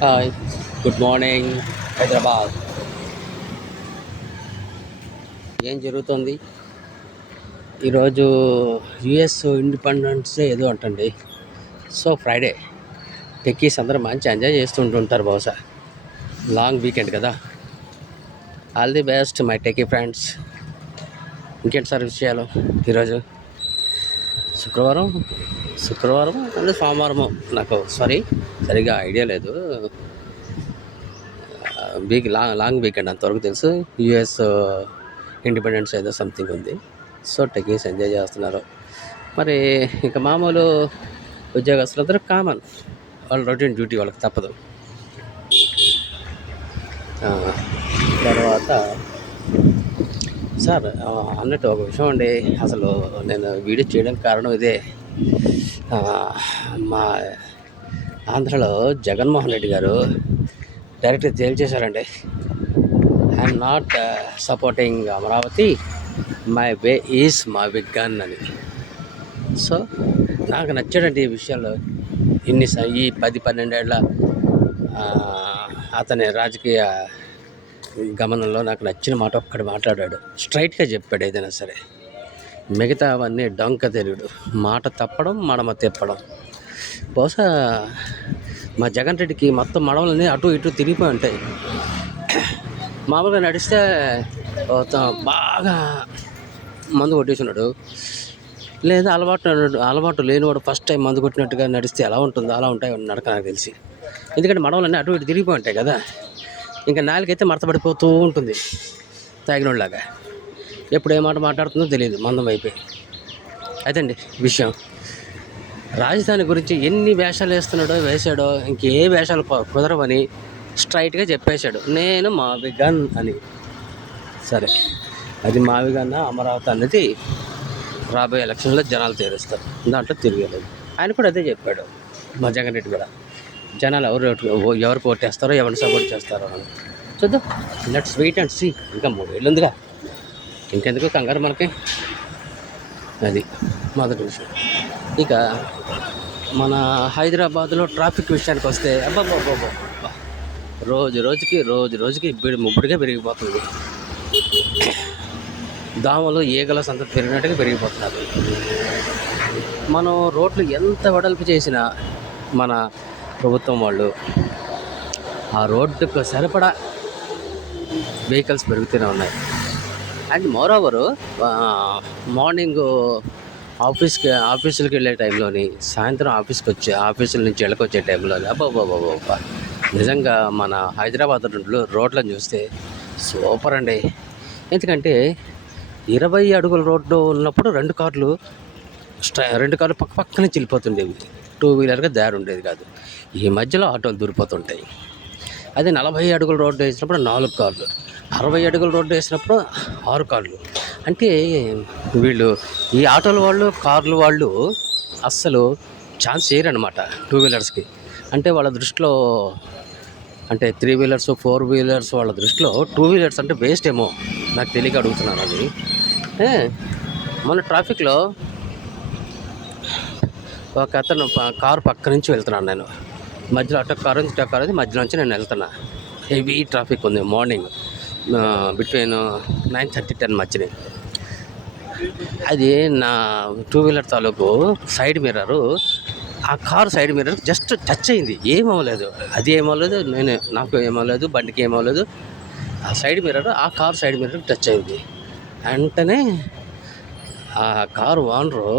Hi, good morning Hyderabad. ఏం జరుగుతుంది ఈరోజు? యుఎస్ ఇండిపెండెన్స్ డే ఏదో అంటండి. సో ఫ్రైడే టెక్కీస్ అందరూ మంచి ఎంజాయ్ చేస్తుంటుంటారు బహుశా. లాంగ్ వీకెండ్ కదా. All the best my techie friends. ఇంకేంటి సార్ విషయాలు? ఈరోజు శుక్రవారం శుక్రవారం అంటే సోమవారము, నాకు సరిగా ఐడియా లేదు. లాంగ్ వీకెండ్ అంతవరకు తెలుసు. యుఎస్ ఇండిపెండెన్స్ ఏదో సంథింగ్ ఉంది. సో టెక్కీస్ ఎంజాయ్ చేస్తున్నారు. మరి ఇంకా మామూలు ఉద్యోగస్తులందరూ కామన్, వాళ్ళ రొటీన్ డ్యూటీ, వాళ్ళకి తప్పదు. ఆ, తర్వాత సార్ అన్నట్టు ఒక విషయం అండి. అసలు నేను వీడియో చేయడానికి కారణం ఇదే. ఆ, మా ఆంధ్రలో జగన్మోహన్ రెడ్డి గారు డైరెక్ట్గా తేల్చేశారండి. I'm not supporting Amaravati, my way is మా విగ్గన్ అని. సో నాకు నచ్చాడండి ఈ విషయాల్లో. ఈ 10-12 ఏళ్ళ అతని రాజకీయ గమనంలో నాకు నచ్చిన మాట ఒక్కడు మాట్లాడాడు. స్ట్రైట్గా చెప్పాడు ఏదైనా సరే. మిగతా అవన్నీ డొంక తెలియడు, మాట తప్పడం, మడమ తిప్పడం. బహుశా మా జగన్ రెడ్డికి మొత్తం మడవలన్నీ అటు ఇటు తిరిగిపోయి ఉంటాయి. మామూలుగా నడిస్తే బాగా మందు కొట్టేస్తున్నాడు, లేదా అలవాటు లేనివాడు ఫస్ట్ టైం మందు కొట్టినట్టుగా నడిస్తే ఎలా ఉంటుందో అలా ఉంటాయి నడక నాకు తెలిసి. ఎందుకంటే మడవలన్నీ అటు ఇటు తిరిగిపోయి ఉంటాయి కదా. ఇంకా నాలుగైతే మడతపడిపోతూ ఉంటుంది తాగినోళ్ళలాగా. ఎప్పుడు ఏ మాట మాట్లాడుతుందో తెలియదు, మందం అయిపోయి. అదండి విషయం. రాజధాని గురించి ఎన్ని వేషాలు వేసాడో ఇంకే వేషాలు కుదరవని స్ట్రైట్గా చెప్పేశాడు, నేను మావిగన్ అని. సరే, అది మావిగన్ అమరావతి అనేది రాబోయే ఎలక్షన్లో జనాలు తీరుస్తారు, దాంట్లో తిరగలేదు. ఆయన కూడా అదే చెప్పాడు, మా జగన్ రెడ్డి కూడా. జనాలు ఎవరికి ఓటేస్తారో, ఎవరిని సపోర్ట్ చేస్తారో అని చూద్దాం. Let's wait and see. ఇంకా 3 ఏళ్ళు ఉందిగా, ఇంకెందుకు కంగారు మనకి. అది మొదటి విషయం. ఇక మన హైదరాబాద్లో ట్రాఫిక్ విషయానికి వస్తే అబ్బాబ్బాబ్బా, రోజు రోజుకి ముబ్బడిగా పెరిగిపోతుంది. దోమలు ఈగల సంతతి పెరిగినట్టుగా పెరిగిపోతున్నారు. మనం రోడ్లు ఎంత వెడల్పు చేసినా మన ప్రభుత్వం వాళ్ళు ఆ రోడ్డుకు సరిపడా వెహికల్స్ పెరుగుతూనే ఉన్నాయి. అండ్ మోరోవరు మార్నింగ్ ఆఫీసులకు వెళ్ళే టైంలోని, సాయంత్రం ఆఫీసుల నుంచి వెళ్ళకొచ్చే టైంలోని అబ్బాబ్బాబ్బా, నిజంగా మన హైదరాబాద్ రోడ్లను చూస్తే సూపర్ అండి. ఎందుకంటే 20 అడుగుల రోడ్డు ఉన్నప్పుడు 2 కార్లు పక్కనే వెళ్ళిపోతుండేవి. 2 వీలర్గా దారి ఉండేది కాదు. ఈ మధ్యలో ఆటోలు దూరిపోతుంటాయి. అదే 40 అడుగుల రోడ్డు వేసినప్పుడు 4 కార్లు, 60 అడుగుల రోడ్డు వేసినప్పుడు 6 కార్లు. అంటే వీళ్ళు ఈ ఆటోల వాళ్ళు, కార్ల వాళ్ళు అస్సలు ఛాన్స్ చేయరనమాట 2 వీలర్స్కి. అంటే వాళ్ళ దృష్టిలో, అంటే 3 వీలర్స్ 4 వీలర్స్ వాళ్ళ దృష్టిలో 2 వీలర్స్ అంటే వేస్ట్ ఏమో, నాకు తెలియక అడుగుతున్నాను అది. మన ట్రాఫిక్లో ఒక అతను కారు పక్క నుంచి వెళ్తున్నాను నేను, మధ్యలో అటో కారు మధ్యలో నుంచి నేను వెళ్తున్నా. హెవీ ట్రాఫిక్ ఉంది మార్నింగ్ బిట్వీన్ 9:30-10 మధ్యనే. అది నా 2 వీలర్ తాలూకు సైడ్ మిర్రరు, ఆ car side mirror just touch అయింది, ఏమవ్వలేదు. అది ఏమవ్వలేదు, నాకు ఏమవ్వలేదు, బండికి ఏమవ్వలేదు. ఆ సైడ్ మిర్రర్, ఆ కారు సైడ్ మిర్రర్ టచ్ అయింది. వెంటనే ఆ కారు ఓనరు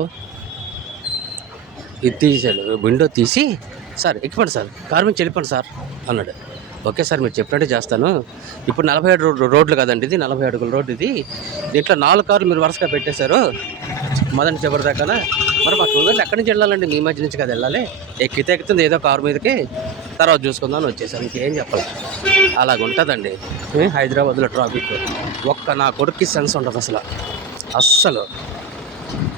ఇది తీసాడు, విండో తీసి, సార్ ఎక్కిపండి సార్, కారు నుంచి వెళ్ళిపోండి సార్ అన్నాడు. ఓకే సార్, మీరు చెప్పినట్టే చేస్తాను. ఇప్పుడు 47 రోడ్లు కదండి, ఇది 40 అడుగుల రోడ్డు. ఇది దీంట్లో 4 కార్లు మీరు వరుసగా పెట్టేశారు మొదటి చివరి దాకా. మరి మా 2 వీలర్లు ఎక్కడి నుంచి వెళ్ళాలండి? మీ మధ్య నుంచి కదా వెళ్ళాలి. ఎక్కుతుంది ఏదో కారు మీదకి, తర్వాత చూసుకుందాం అని వచ్చేసారు. ఇంకేం చెప్పాలి. అలాగ ఉంటుందండి హైదరాబాద్లో ట్రాఫిక్. నా కొడుక్కి సెన్స్ ఉండదు అస్సలు.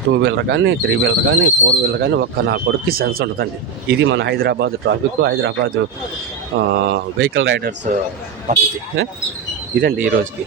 2 వీలర్ కానీ, 3 వీలర్ కానీ, 4 వీలర్ కానీ నా కొడుక్కి సెన్స్ ఉండదండి. ఇది మన Hyderabad traffic, Hyderabad vehicle riders పద్ధతి. ఇదండి ఈరోజుకి.